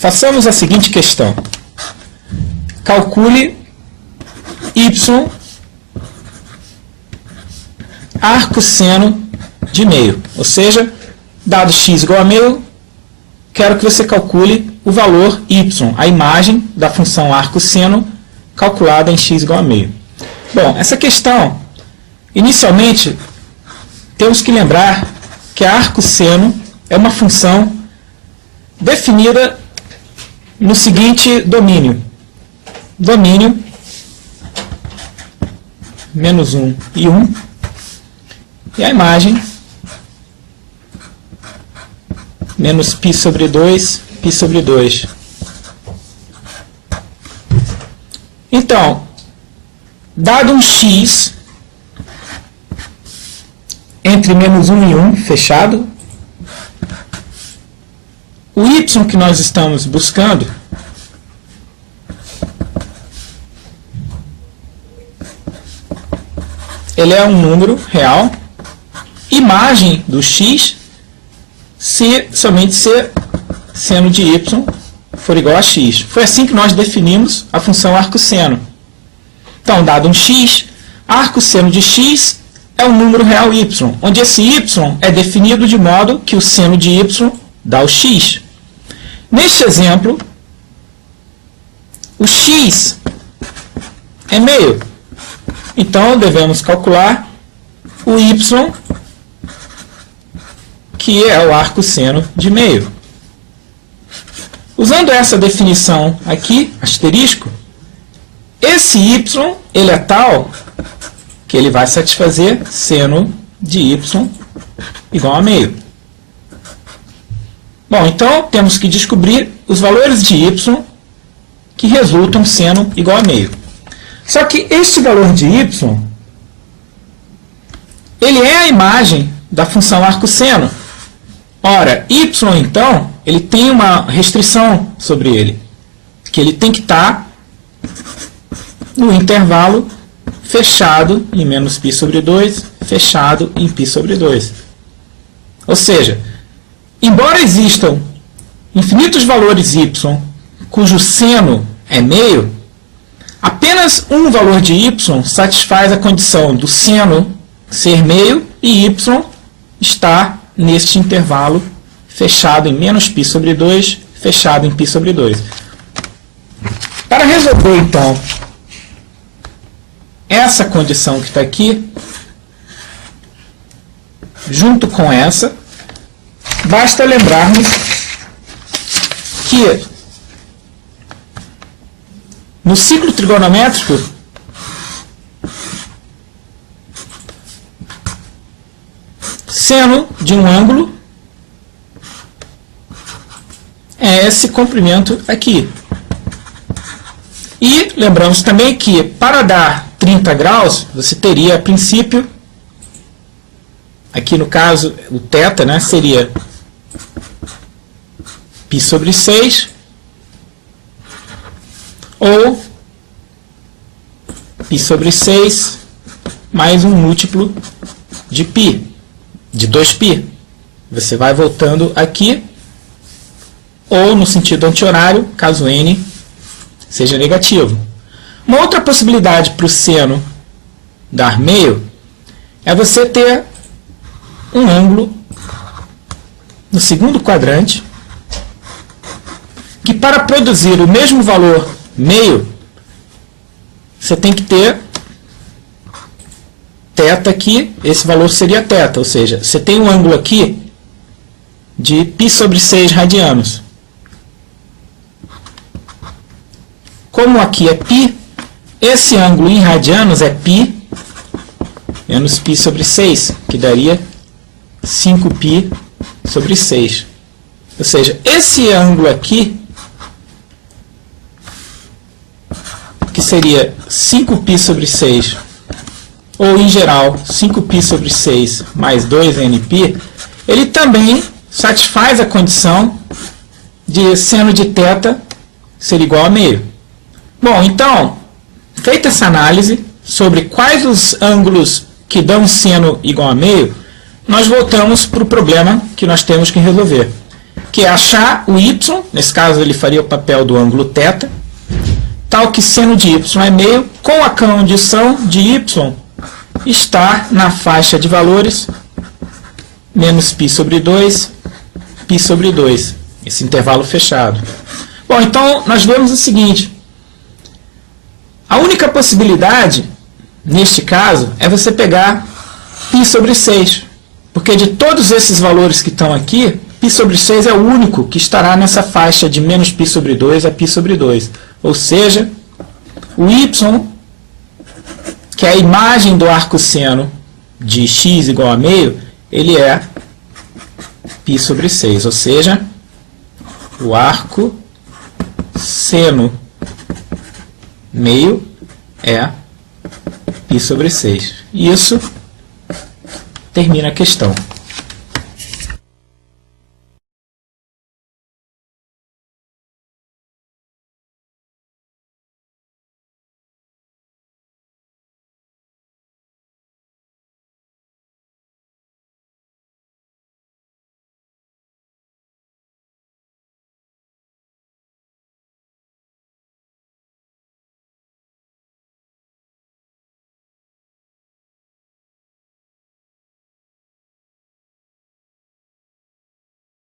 façamos a seguinte questão. Calcule y arco seno de meio. Ou seja, dado x igual a meio, quero que você calcule o valor y, a imagem da função arco seno calculada em x igual a meio. Bom, essa questão, inicialmente, temos que lembrar que a arco seno é uma função definida no seguinte domínio. Domínio menos 1 e 1. E a imagem menos π sobre 2, π sobre 2. Então, dado um x entre menos 1 e 1, fechado, o y que nós estamos buscando ele é um número real, imagem do x, se somente se seno de y for igual a x. Foi assim que nós definimos a função arco-seno. Então, dado um x, arco-seno de x é um número real y, onde esse y é definido de modo que o seno de y dá o x. Neste exemplo, o x é meio. Então, devemos calcular o y, que é o arco-seno de meio. Usando essa definição aqui, asterisco, esse y ele é tal que ele vai satisfazer seno de y igual a meio. Bom, então temos que descobrir os valores de y que resultam seno igual a meio. Só que este valor de y, ele é a imagem da função arco-seno. Ora, y, então, ele tem uma restrição sobre ele, que ele tem que estar no intervalo fechado em menos π sobre 2, fechado em π sobre 2. Ou seja, embora existam infinitos valores y cujo seno é meio, apenas um valor de y satisfaz a condição do seno ser meio e y estar neste intervalo fechado em menos π sobre 2, fechado em π sobre 2. Para resolver, então, essa condição que está aqui, junto com essa, basta lembrarmos que no ciclo trigonométrico, seno de um ângulo é esse comprimento aqui. E lembramos também que para dar 30 graus, você teria, a princípio, aqui no caso, o θ, né, seria π sobre 6, ou π sobre 6 mais um múltiplo de π, de 2π. Você vai voltando aqui, ou no sentido anti-horário, caso n seja negativo. Uma outra possibilidade para o seno dar meio é você ter um ângulo no segundo quadrante que, para produzir o mesmo valor meio, você tem que ter θ aqui, esse valor seria θ, ou seja, você tem um ângulo aqui de π sobre 6 radianos. Como aqui é π, esse ângulo em radianos é π menos π sobre 6, que daria 5π sobre 6. Ou seja, esse ângulo aqui, que seria 5π sobre 6, ou em geral 5π sobre 6 mais 2nπ, ele também satisfaz a condição de seno de θ ser igual a meio. Bom, então, feita essa análise sobre quais os ângulos que dão seno igual a meio, nós voltamos para o problema que nós temos que resolver. que é achar o y, nesse caso ele faria o papel do ângulo θ, tal que seno de y é meio, com a condição de y estar na faixa de valores menos π sobre 2, π sobre 2, esse intervalo fechado. Bom, então nós vemos o seguinte, a única possibilidade, neste caso, é você pegar π sobre 6, porque de todos esses valores que estão aqui, π sobre 6 é o único que estará nessa faixa de menos π sobre 2 a π sobre 2. Ou seja, o y, que é a imagem do arco seno de x igual a meio, ele é π sobre 6. Ou seja, o arco seno meio é π sobre 6. Isso termina a questão.